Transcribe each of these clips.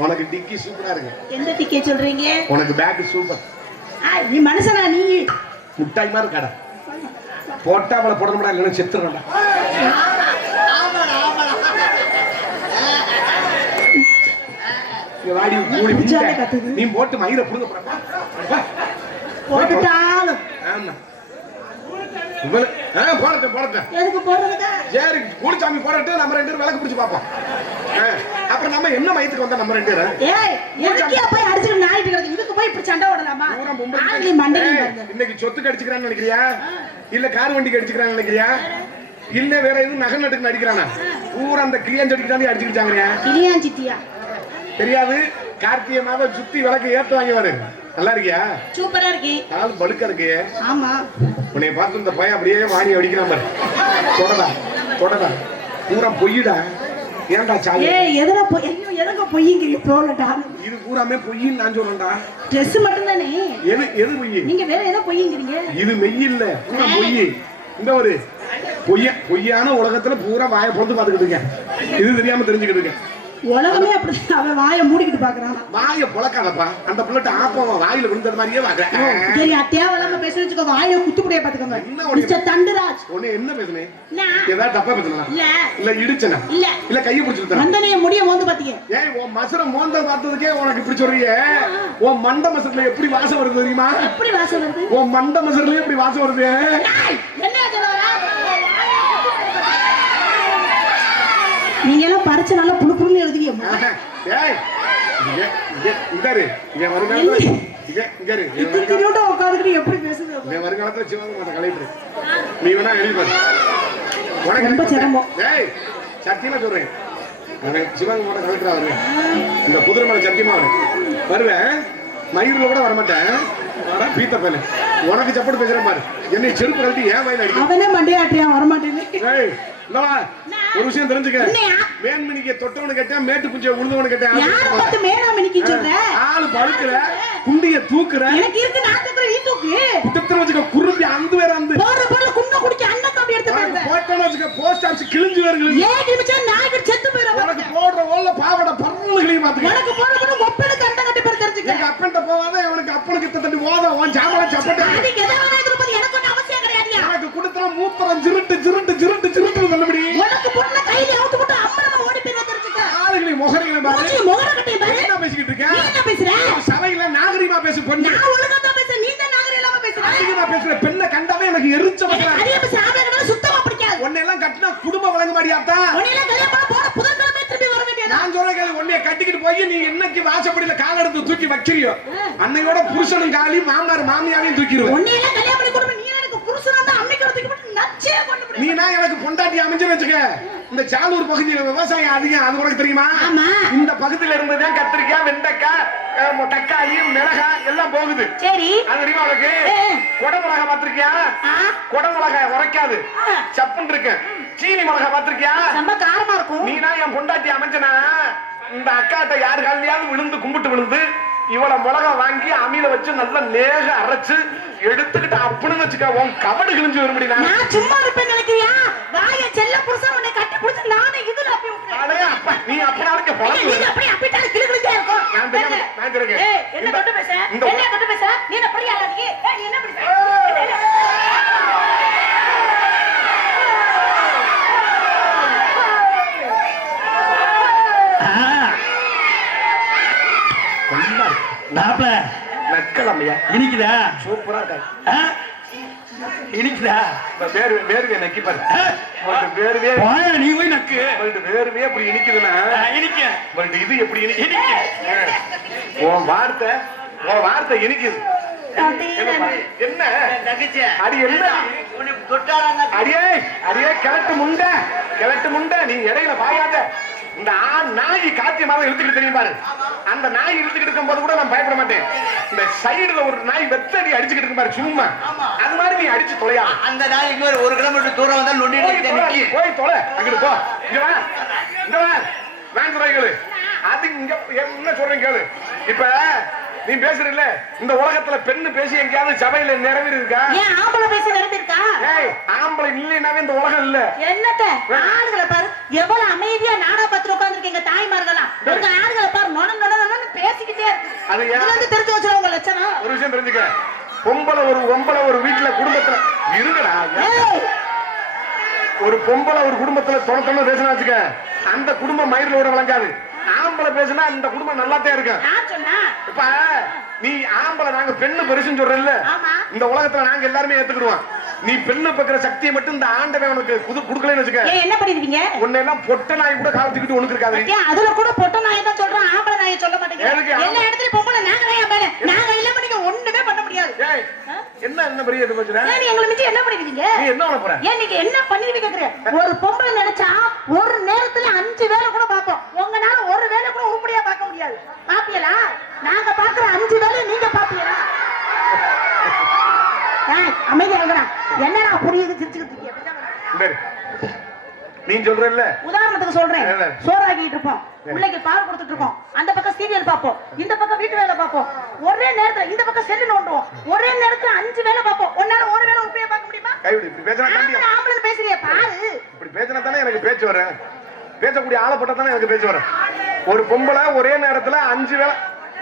உனக்கு டிக்கி சூப்பரா இருக்கு. எந்த டிக்கெட் சொல்றீங்க? உனக்கு பேக் சூப்பர் ஆ, நீ மனுஷனா நீ? முட்டாய் மாதிரி கடை போட்டா அவளை போடணும்டா இல்லைன்னா செத்துறா வாடி. கத்துது. நீ போட்டு மயிரை புடுங்க. போட்டுட்டாலும். ஆமா. போடட்டும் போடட்டும். எதுக்கு போடுறதுக்கா? சரி கூலிச்சாமி போடட்டு நம்ம ரெண்டு பேரும் விளக்கு பிடிச்சு பார்ப்போம். அப்புறம் நம்ம என்ன மயத்துக்கு வந்தா நம்ம ரெண்டு பேரும்? ஏய் எதுக்கே போய் அடிச்சுட்டு நாயிட்டு கிடக்கு இதுக்கு போய் இப்படி சண்டை ஓடலாமா ஆளுங்க பாருங்க. இன்னைக்கு அடிச்சுக்கிறான்னு நினைக்கிறியா? இல்ல கார் வண்டிக்கு அடிச்சுக்கிறான்னு நினைக்கிறியா? இல்ல வேற எதுவும் நகை நட்டுக்கு நடிக்கிறானா? பூரா அந்த கிளியான் செடிக்கு அடிச்சுக்கிட்டாங்க கிளியாஞ்சிட்டியா தெரியாது? கார்த்திகை மாதம் சுத்தி விளக்கு ஏத்து வாங்கி வரு நல்லா இருக்கியா? சூப்பரா இருக்கு. ஆள் பழுக்க இருக்கு. ஆமா. உன்னை பார்த்து இந்த பையன் அப்படியே வாணி அடிக்கிறான் பாரு. தொடடா தொடடா. பூரா பொய்யுடா. ஏன்டா சாலி ஏய் எதுல போய்? ஐயோ எதுங்க பொய்யுங்கிறீங்க? போலடா இது பூராமே பொய்யின்னு நான் சொல்றேன்டா. ட்ரெஸ் மட்டும் தானே எது எது பொய்? நீங்க வேற ஏதோ இது மெய் இல்ல. பூரா பொய். இந்த ஒரு பொய்ய பொய்யான உலகத்துல பூரா வாயை பொழுது பாத்துக்கிட்டு இருக்கேன். இது தெரியாம தெரிஞ்சுக்கிட்டு இருக்கேன். உலகமே அப்படி அவன் வாயை மூடிக்கிட்டு பாக்குறான் வாயை பொழக்காதப்பா. அந்த பிள்ளைட்ட ஆப்பம் வாயில விழுந்தது மாதிரியே வாக்குறேன் சரி தேவையில்லாம பேச வச்சுக்கோ வாயை குத்துப்படியா பாத்துக்கோங்க என்ன உனக்கு? மிஸ்டர் தண்டுராஜ். உன்னை என்ன பேசுனேன் நான் ஏதாவது தப்பா பேசுனா இல்ல. இல்ல இடிச்சனா? இல்ல. இல்ல கையை பிடிச்சிருந்தா வந்தனைய முடிய மோந்து பாத்தீங்க. ஏய் உன் மசர மோந்த பார்த்ததுக்கே உனக்கு இப்படி சொல்றியே. உன் மண்ட மசர்ல எப்படி வாசம் வருது தெரியுமா? எப்படி வாசம் வருது? உன் மண்ட மசர்ல எப்படி வாசம் வருது? என்ன சொல்ல வர? நீங்க எல்லாம் பறிச்சு நல்லா புழு புழுன்னு எழுதுவீங்க. உட்காந்துக்கிட்டு எப்படி பேசுது வருங்காலத்துல சிவகங்கை மாட்ட கலைப்பு நீ வேணா எழுதி உனக்கு ரொம்ப சிரமம். சத்தியமா சொல்றேன். மாட்ட கலெக்டரா வருவேன் இந்த குதிரை மேல சத்தியமா வருவேன் வருவேன் மயூர்ல கூட வரமாட்டேன். பீத்த பையல உனக்கு சப்போர்ட் பேசுறேன் பாரு. என்னை செருப்பு கழட்டி ஏன் வயல அவனே மண்டையாட்டியா வரமாட்டேன்னு. ஒரு விஷயம் தெரிஞ்சுக்க. என்னையா? வேண்மணிக்கு தொட்டவனு கேட்டேன் மேட்டு புஞ்ச உழுதவனு கேட்டேன் சொல்ற? ஆளு பழுக்கிற குண்டிய தூக்குற. எனக்கு இருக்கு நான் தூக்குற நீ தூக்கு. வச்சுக்க குரும்பி அந்த வேற அந்த. போற போற குண்ட குடிக்க அண்ணன் காப்பி எடுத்து போட்டோன்னு வச்சுக்க போஸ்ட் ஆஃபீஸ் கிழிஞ்சு நாய்க்கு செத்து போயிடும் உனக்கு போடுற ஓல்ல பாவட பரவல கிளியும் பாத்துக்க எனக்கு போற போற ஒப்பனுக்கு அண்டை கட்டி தெரிஞ்சுக்க. எங்க அப்பன்ட்ட போவாத இவனுக்கு அப்பனுக்கு தட்டி ஓத உன் சாமல சப்பட்ட. அதுக்கு எதை வேணா கொடுத்தா மூத்திரம் ஜிருட்டு ஜிருட்டு ஜிருட்டு ஜிருட்டு நல்லபடி உனக்கு பொண்ண கையில அவுத்து போட்டு அம்மனமா ஓடி போய் தெரிஞ்சுக்க ஆளுகளை முகரைகளை பாரு. முகர கட்டி பாரு. என்ன பேசிக்கிட்டு நீ இருக்க என்ன பேசுற? சபையில நாகரிகமா பேசு பொண்ணு. நான் ஒழுங்கா தான் பேசுறேன் நீ தான் நாகரிகம் இல்லாம பேசுற. அதிகமா பேசுற பெண்ணை கண்டாவே எனக்கு எரிச்ச பண்ற நிறைய பேச ஆம்பளை கடை சுத்தமா பிடிக்காது. உன்னை எல்லாம் கட்டினா குடும்ப வழங்க மாட்டியாத்தா உன்னையெல்லாம் கல்யாணம் பண்ண போற புதன்கிழமை திரும்பி வர வேண்டியதா நான் சொல்ற கேளு உன்னைய கட்டிக்கிட்டு போய் நீ என்னைக்கு வாசப்படியில கால் எடுத்து தூக்கி வைக்கிறியோ அன்னையோட புருஷனும் காலி மாமனார் மாமியாரையும் தூக்கிடுவேன். உன்னையெல்லாம் கல்யாணம் பண்ணி கொடுப்ப நீ எனக்கு புருஷனா தான் அம்மிக்கு தூக்கி போட்டு நச்சே கொண்டு போடு. நீனா எனக்கு பொண்டாட்டி அமைஞ்சு வச்சுக்க. இந்த சாலூர் பகுதியில விவசாயம் அதிகம் அது உனக்கு தெரியுமா. இந்த பகுதியில இருந்துதான் கத்திரிக்காய் வெண்டைக்காய் தக்காளி மிளகாய் எல்லாம் போகுது. சரி. அது தெரியுமா உனக்கு? ஏ. குடமிளகா பாத்திருக்கியா ஆ, குடமிளகா உரைக்காது. சப்புன்னு இருக்கு. சீனி மிளகா பாத்திருக்கியா ரொம்ப காரமா இருக்கும். நீனா என் பொண்டாட்டி அமைஞ்சனா இந்த அக்காட்ட யாரு காலையாவது விழுந்து கும்பிட்டு விழுந்து இவள மிளகா வாங்கி அமில வச்சு நல்லா நேக அரைச்சு எடுத்துக்கிட்டு அப்படின்னு வச்சுக்க உன் கபடு கிழிஞ்சு வர முடியல நான் சும்மா இருப்பேன் நினைக்கிறியா? வாய செல்ல புருஷன் உன்னை கட்டி புடிச்சு நானே இதுல அப்பி விட்டுறேன். அடே அப்பா நீ அப்பனாலுக்கு ஐயா, பழகு நீங்க அப்படியே அப்பிட்டாலும் கிளு கிளுத்தே இருக்கும். நான் தெரியாம- நான் தெரியுங்க. ஏய், என்ன இந்த- தொட்டு பேச? இந்த- என்ன தொட்டு பேச? நீ என்ன பெரிய ஆளா நீ? ஏய், நீ என்ன இப்படி பேச? நல்லா இருக்கு. நாப்ல இனிக்குதா? சூப்பரா? இனிக்குதா? வேறு நக்கி பாரு. ஆ? உங்களுக்கு வேர்வே போயா நீ போய் நக்கு. அப்படி இனிக்குதுன்னா இனிக்க. இது எப்படி இனிக்கு? உன் வார்த்தை உன் வார்த்தை இனிக்குது? என்ன அடி என்ன? அடியே அடியே கிழட்டு முண்டை. கிழட்டு முண்டை நீ இடையில பாயாத இந்த நாய் காத்திய மாதிரி இழுத்துக்கிட்டு தெரியும் பாரு. அந்த நாய் இழுத்துக்கிட்டு இருக்கும் போது கூட நான் பயப்பட மாட்டேன். இந்த சைடுல ஒரு நாய் வெத்தடி அடிச்சுக்கிட்டு இருக்கும் பாரு சும்மா. அது மாதிரி நீ அடிச்சு தொலையா. அந்த நாய் இங்க ஒரு கிலோமீட்டர் தூரம் வந்தா நொண்டி போய் தொலை அங்கிட்டு போ. இங்க வா. இங்க வா. கேளு. அது இங்க என்ன சொல்றேன் கேளு. இப்ப நீ பேசுறீல்ல இந்த உலகத்துல பெண்ணு பேசி எங்கேயாவது சபையில நிறைவேறி இருக்கா ஏன் ஆம்பளை பேசி நிரம்பியிருக்கா? ஏய் ஆம்பளை இல்லைனாவே இந்த உலகம் இல்ல. என்னத்த? ஆளுகளை பாரு. எவ்வளவு அமைதியா நாடா பார்த்து உட்கார்ந்திருக்கீங்க தாய்மார்கள்லாம். உங்க ஆளுகளை பாரு. நொண நொண அது ஏன்? இதுல இருந்து தெரிஞ்சு வச்சிருக்க உங்க லட்சணம். ஒரு விஷயம் தெரிஞ்சுக்க. பொம்பளை ஒரு ஒம்பளை ஒரு வீட்டுல குடும்பத்துல இருங்கடா. ஒரு பொம்பளை ஒரு குடும்பத்துல தொண தொண்ணு பேசினா வச்சுக்க. அந்த குடும்பம் மயிரில் விட விளங்காது. ஆம்பளை பேசினா அந்த குடும்பம் நல்லாத்தான் இருக்கும் இப்ப நீ ஆம்பளை நாங்க பெண்ணு பெருசுன்னு சொல்றல்ல ஆமா. இந்த உலகத்துல நாங்க எல்லாருமே ஏத்துக்கிடுவோம். நீ பெண்ணு பக்கிற சக்தியை மட்டும் இந்த ஆண்டவன் உனக்கு குது குடுக்கலன்னு வச்சுக்க. என்ன பண்ணிருக்கீங்க? உன்னை எல்லாம் பொட்ட நாய் கூட காலத்துக்கிட்டு உனக்கு இருக்காது. அதுல கூட பொட்ட நாயை தான் சொல்றேன் ஆம்பளை நாயை சொல்ல எதுக்கு? எல்லா இடத்துலயும் பொம்பளை? நாங்க நாங்க இல்ல பண்ணிக்க ஒண்ணுமே பண்ண முடியாது என்ன என்ன பெரிய இது பேசுற ஏன் நீ எங்களை மிஞ்சி என்ன பண்ணிருக்கீங்க? நீ என்ன பண்ண போற? ஏன் நீங்க என்ன பண்ணிருக்கீங்க கேக்குறேன் ஒரு பொம்பளை நினைச்சா ஒரு நேரத்துல அஞ்சு வேலை கூட பார்ப்போம். உங்கனால ஒரு வேலை கூட உருப்படியா பார்க்க முடியாது. பாப்பியலா நாங்க பாக்குற அஞ்சு வேலை நீங்க அமைதியா இருக்கிறா என்னடா புரியுது சிரிச்சுக்கிட்டு. நீ சொல்றல்ல உதாரணத்துக்கு சொல்றேன். சோறாக்கிட்டு இருப்போம். பிள்ளைக்கு பால் கொடுத்துட்டு இருக்கோம். அந்த பக்கம் சீரியல் பார்ப்போம். இந்த வீட்டு வேலை பார்ப்போம். ஒரே நேரத்துல இந்த பக்கம் செல்லு நோண்டுவோம் ஒரே நேரத்துல அஞ்சு வேலை பார்ப்போம். உன்னால ஒரு வேலை உருப்படியா பார்க்க முடியுமா? கைவிடு இப்படி பேசினா தாண்டி ஆம்பளை பேசுறிய பாரு. இப்படி பேசினா தானே எனக்கு பேச்சு வரும். பேசக்கூடிய ஆளப்பட்ட தானே எனக்கு பேச்சு வரும். ஒரு பொம்பளை ஒரே நேரத்துல அஞ்சு வேளை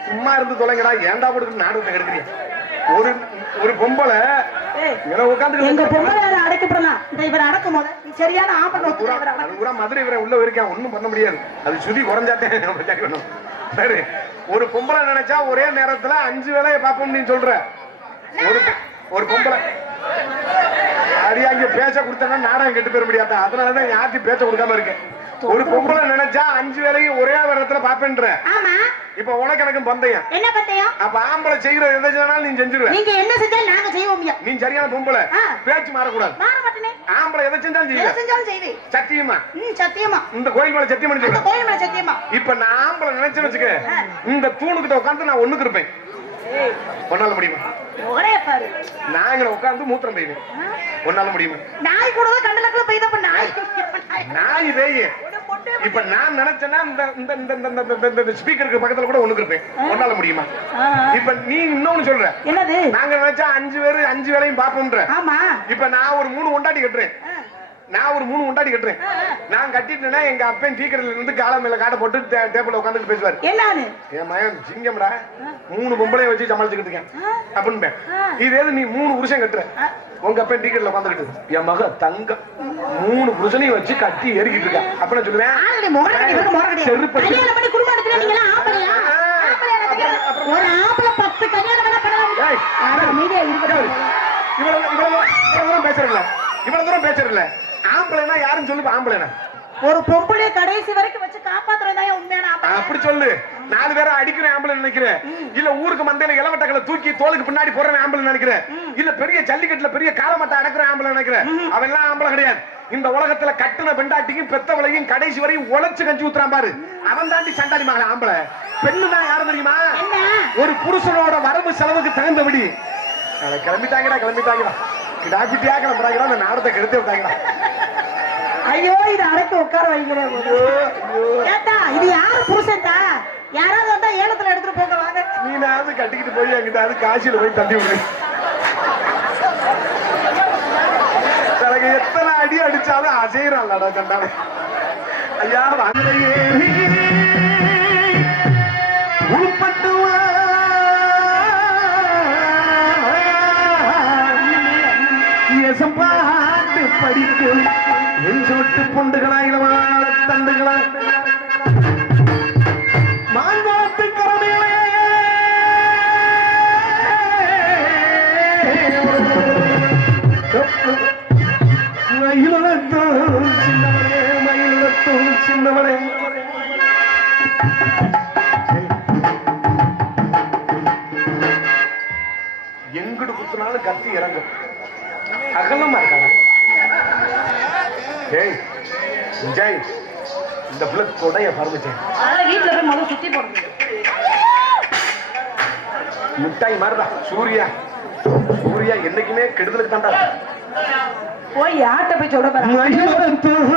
சும்மா இருந்து தொலைங்கடா ஏன்டா போட்டு நாடகத்தை எடுக்கிறீங்க ஒரு ஒரு பொம்பளை எங்க பொம்பளை அடக்கப்படலாம். இவர் அடக்கும் போது சரியான ஆம்பளை மதுரை இவரை உள்ள இருக்கேன் ஒண்ணும் பண்ண முடியாது. அது சுதி நம்ம சரி ஒரு பொம்பளை நினைச்சா ஒரே நேரத்துல அஞ்சு வேலையை பார்ப்போம் நீ சொல்ற. ஒரு ஒரு பொம்பளை. அரியா இங்க பேச கொடுத்தா நாடகம் கெட்டு போயிட முடியாதா? அதனாலதான் யார்ட்டையும் பேச கொடுக்காம இருக்கேன். ஒரு பொம்பளை நினைச்சா அஞ்சு வேலையும் ஒரே நேரத்துல பாப்பேன்ற ஆமா. இப்ப உனக்கு எனக்கும் பந்தயம். என்ன பத்தையும் அப்ப ஆம்பளை செய்யற எதை செய்யறாலும் நீ செஞ்சிருவ. நீங்க என்ன செஞ்சாலும் நாங்க செய்வோம். நீ சரியான பொம்பளை. பேச்சு மாறக்கூடாது. ஆம்பளை எதை செஞ்சாலும் செய்யுங்க செஞ்சாலும் செய்வேன் சத்தியமா? ம் சத்தியமா. இந்த கோயில் மேல சத்தியம் பண்ணி அந்த கோயில் மேல சத்தியமா. இப்ப நான் ஆம்பளை நினைச்சேன்னு வச்சுக்க. இந்த தூணுகிட்ட உட்காந்து நான் ஒண்ணுக்கு இருப்பேன். ஒன்னால முடியுமா? ஒரே பாரு. நான் இங்க உட்காந்து மூத்திரம் பெய்வேன்? ஒன்னால முடியுமா? நாய் கூட தான் கண்டலக்குள்ள பெய்தப்ப நாய். ஒரு பொட்டு இப்ப நான் நினைச்சேன்னா இந்த இந்த இந்த இந்த இந்த இந்த இந்த ஸ்பீக்கருக்கு பக்கத்துல கூட ஒண்ணுக்கு இருப்பேன் ஒன்னால முடியுமா. இப்ப நீ இன்னொன்னு சொல்ற. என்னது? நாங்க நினைச்சா அஞ்சு பேரு அஞ்சு வேலையும் பாப்போம்ன்ற ஆமா. இப்ப நான் ஒரு மூணு கொண்டாடி கட்டுறேன். நான் ஒரு மூணு கொண்டாடி கட்டுறேன். நான் கட்டிட்டேன்னா எங்க அப்பன் டீக்கடையில இருந்து காலை மேல காட்டை போட்டு டே- டேபிள்ல உட்காந்துட்டு பேசுவாரு. என்னான்னு என் மகன் சிங்கம்டா. மூணு பொம்பளைய வச்சு சமாளிச்சுக்கிட்டு இருக்கேன். அப்படின்னு. இது நீ மூணு புருஷன் கட்டுற. உங்க அப்பன் டீக்கெட்ல உட்காந்துக்கிட்டு என் மக தங்கம். மூணு புருஷனையும் வச்சு கட்டி ஏறிக்கிட்டு இருக்கா. அப்படின்னு சொல்லுவேன். செருப்பு? ஒரு ஆம்பளை பத்து கல்யாணம் பண்ணலாம். இவ்வளவு இவ்வளவு இவ்வளவு தூரம் பேசுறல இவ்வளவு தூரம் பேசுறல ஆம்பளைனா யாருன்னு சொல்லு ஆம்பளைனா? ஒரு பொம்பளைய கடைசி வரைக்கும் வச்சு காப்பாத்துறதா உண்மையான அப்படி சொல்லு. நாலு பேரை அடிக்கிறேன் ஆம்பளை நினைக்கிறேன். இல்ல ஊருக்கு மந்தையில இளவட்டங்களை தூக்கி தோலுக்கு பின்னாடி போறேன் ஆம்பளை நினைக்கிறேன். இல்ல பெரிய ஜல்லிக்கட்டுல பெரிய காலமட்டை அடக்குற ஆம்பளை நினைக்கிறேன். அவன் எல்லாம் ஆம்பளை கிடையாது. இந்த உலகத்துல கட்டுன பெண்டாட்டிக்கும் பெத்தவளையும் கடைசி வரையும் உழைச்சு கஞ்சி ஊத்துறான் பாரு. அவன் தாண்டி சண்டாடி மகன் ஆம்பளை. பெண்ணு தான் யாரு தெரியுமா? ஒரு புருஷனோட வரவு செலவுக்கு தகுந்தபடி. கிளம்பிட்டாங்கடா கிளம்பிட்டாங்கடா. கிடா குட்டியா கிளம்புறாங்கடா அந்த நாடத்தை கெடுத்து விட்டாங்கடா. ஐயோ இது அடைக்க உட்கார வைக்கிறேன் ஏத்தா இது யாரு புருஷன்டா? யாராவது வந்தா ஏலத்துல எடுத்துட்டு போங்க வாங்க. நீனாவது கட்டிக்கிட்டு போய் அங்கிட்ட அது காசியில போய் தள்ளி விடு. எனக்கு எத்தனை அடி அடிச்சாலும் அசைறான்லடா கண்டாவே ஐயா வந்தையே உருப்பட்டு வா. எசப்பாட்டு படிக்கும் எஞ்சோட்டு பொண்டுகளா இளவாழ தண்டுகளா. மாண்பாட்டு கரமையிலே மயிலத்தும் சின்னவனே மயிலத்தும் சின்னவனே எங்கிட்டு குத்துனாலும் கத்தி இறங்கும். அகலமா இருக்காங்க ஏய் ஜெய் இந்த பிள்ளை கொடைய அதனால வீட்டுல போய் முதல்ல சுத்தி போடுங்க மிட்டாய் மாதிரிடா சூர்யா. சூர்யா என்னைக்குமே கெடுதலுக்கு தான்டா. போய் யார்கிட்ட போய் சொல்ல போறாங்க மயிலத்தும்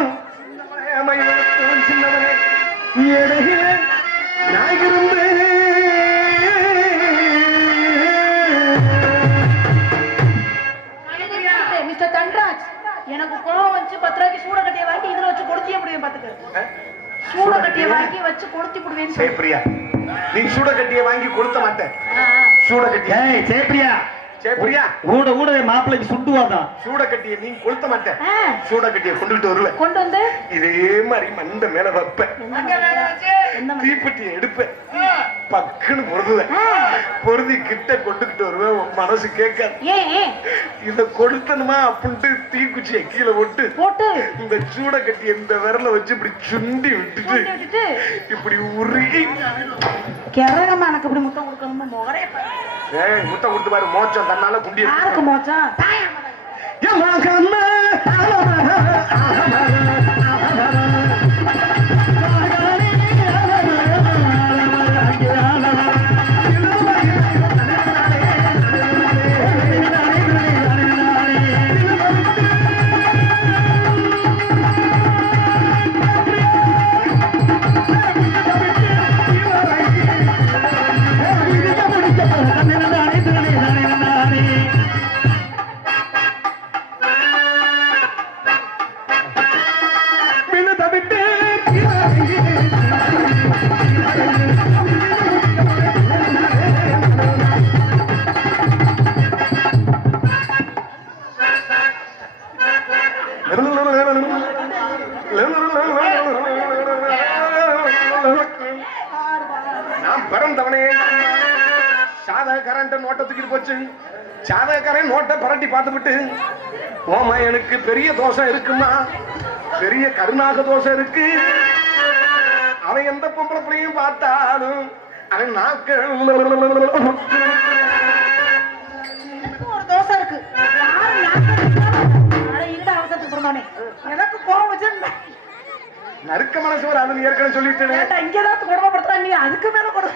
ஜெயப்பிரியா நீ சூட கட்டிய வாங்கி கொடுத்த மாட்டேன் சூட கட்டிய ஏய் ஜெயப்பிரியா ஜெயப்பிரியா ஊட ஊட மாப்பிள்ளைக்கு சுட்டுவாதான் சூட கட்டிய நீ கொளுத்த மாட்டேன். சூட கட்டிய கொண்டுகிட்டு வருவேன். கொண்டு வந்து? இதே மாதிரி மண்ட மேல வைப்பேன்? தீப்பெட்டியை எடுப்பேன். பக்குன்னு பொருதுவேன் பொருதி கிட்ட கொண்டுகிட்டு வருவேன். உன் மனசு கேட்காது. இத கொடுத்தனுமா அப்படின்ட்டு தீக்குச்சியை கீழே போட்டு. போட்டு. இந்த சூட கட்டி இந்த விரல வச்சு இப்படி சுண்டி விட்டுட்டு இப்படி உருகி. கிறகமா எனக்கு இப்படி முத்தம் கொடுக்கணுமா? முகரே. ஏய் முட்டை கொடுத்து பாரு மோச்சம் தன்னால குண்டி யாருக்கு மோச்சம் தாயா மகன். போச்சு. சாதகக்காரன் நோட்டை பரட்டி பார்த்துவிட்டு ஓமா எனக்கு பெரிய தோசை இருக்குமா பெரிய கருணாக தோசை இருக்கு. அவன் எந்த பொம்பளை பிள்ளையும் பார்த்தாலும் அவன் நாக்கு ஒரு தோசை இருக்கு. எனக்கு கோவம் வச்சிருந்தேன் நறுக்க மனசு ஒரு அவன் ஏற்கனவே சொல்லிட்டேனே. ஏன்டா இங்க ஏதாவது கொடுமைப்படுத்துறா நீ அதுக்கு மேல கொடுமை.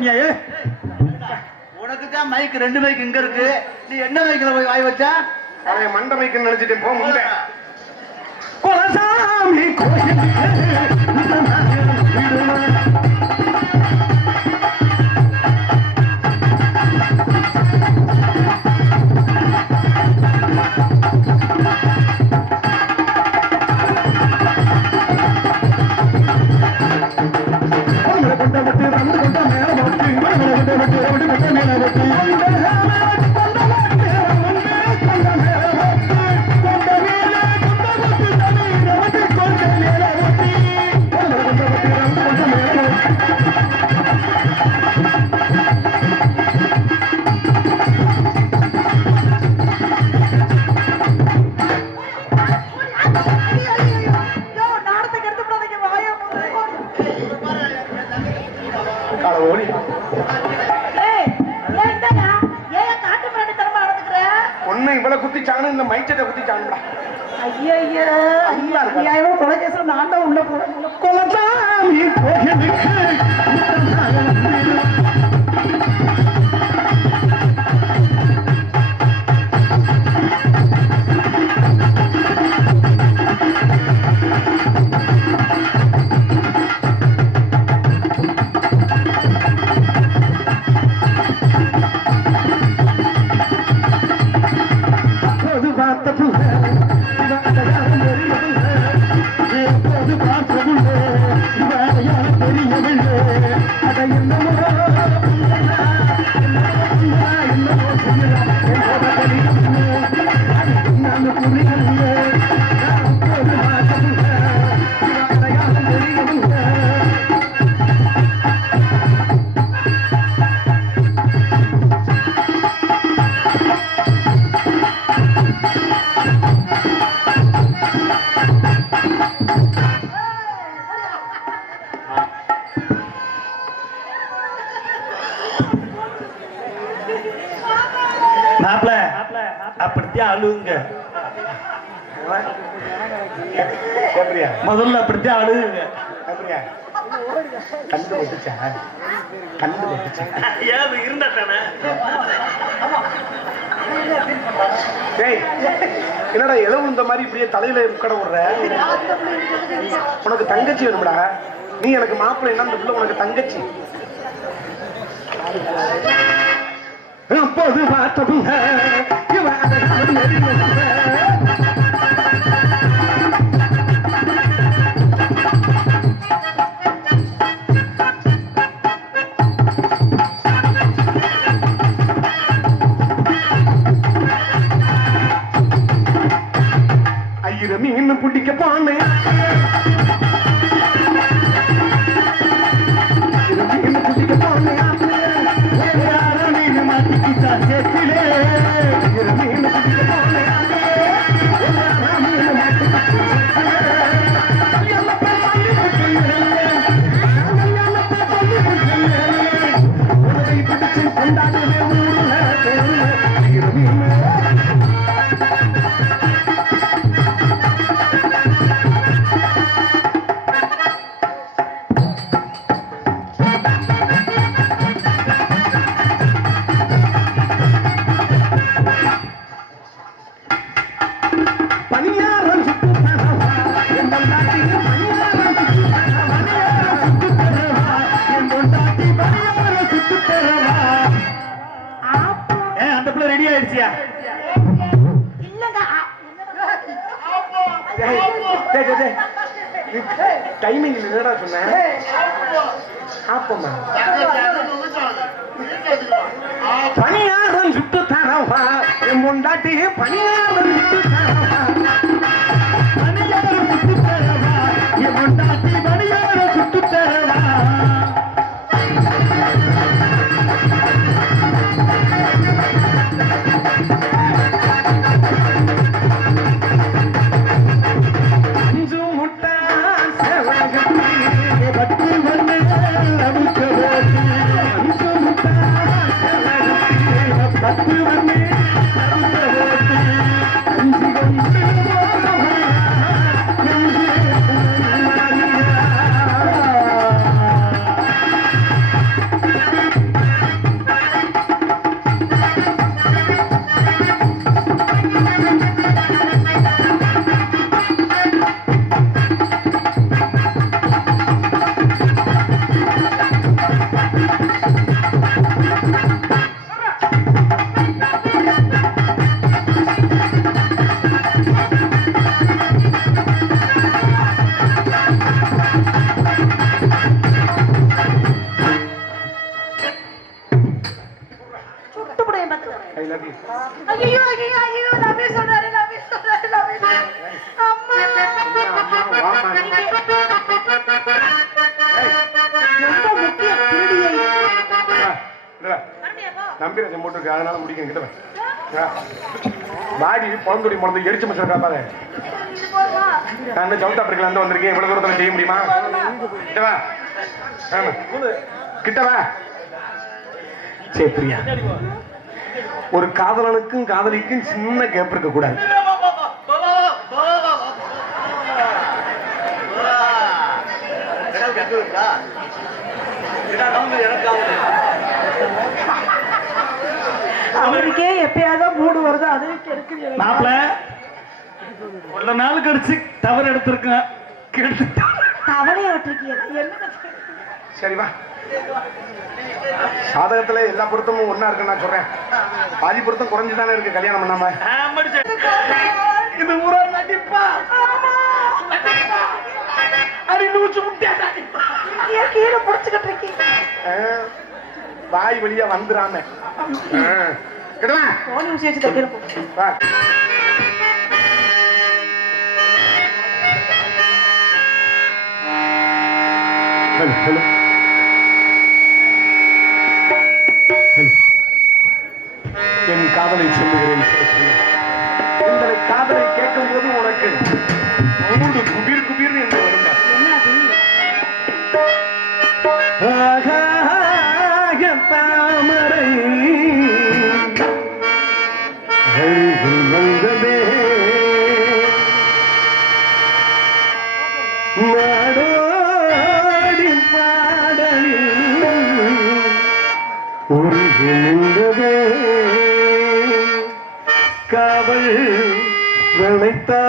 விஷம்யா ஏ உனக்கு தான் மைக் ரெண்டு மைக் இங்க இருக்கு. நீ என்ன மைக்ல போய் வாய் வச்சா? அவன் மண்டமைக்கு நினைச்சிட்டேன். போ முண்டை. குலசாமி கோயிலுக்கு ஐயோ முதல்ல அப்படித்தான் கண்டு கண்டு ஏது இருந்தா தானே? என்னடா இளவு இந்த மாதிரி இப்படியே தலையில உட்கார விடுற? உனக்கு தங்கச்சி வேணும்டா. நீ எனக்கு மாப்பிள்ளை என்ன இந்த பிள்ளை உனக்கு தங்கச்சி. அப்போது பார்த்ததும் இவன் சுட்டு தரவா வா. மாடி குழந்தைடி முழந்து எரிச்சு இது போதுமா? நான் என்ன ஜவுத்தா பிரிக்கல இருந்து வந்திருக்கேன் இவ்வளவு தூரத்துல செய்ய முடியுமா? கிட்ட வா. ஆமா. கிட்ட வா. சரி பிரியா. ஒரு காதலனுக்கும் காதலிக்கும் சின்ன கேப் இருக்க கூடாது. அவனுக்கே எப்பயாவது மூடு வருது அது கெடுக்குது மாப்பிள ஒரு நாள் கழிச்சு தவறு எடுத்திருக்கேன் கெடுத்து. தவளைய விட்டுருக்கீங்க என்ன சரி வா. சாதகத்துல எல்லா பொருத்தமும் ஒண்ணா இருக்குன்னு நான் சொல்றேன். பாதி பொருத்தம் குறைஞ்சுதானே இருக்கு கல்யாணம் பண்ணாம. இது ஊரா நடிப்பா? அடி நூச்சு முட்டியா ஏன் கீழே புடிச்சுக்கிட்டு இருக்கீங்க? வாய் வழியா வந்துடாம ஹலோ ஹலோ. நாடோடி பாடலில் உருகின்றதே காவல் நினைத்த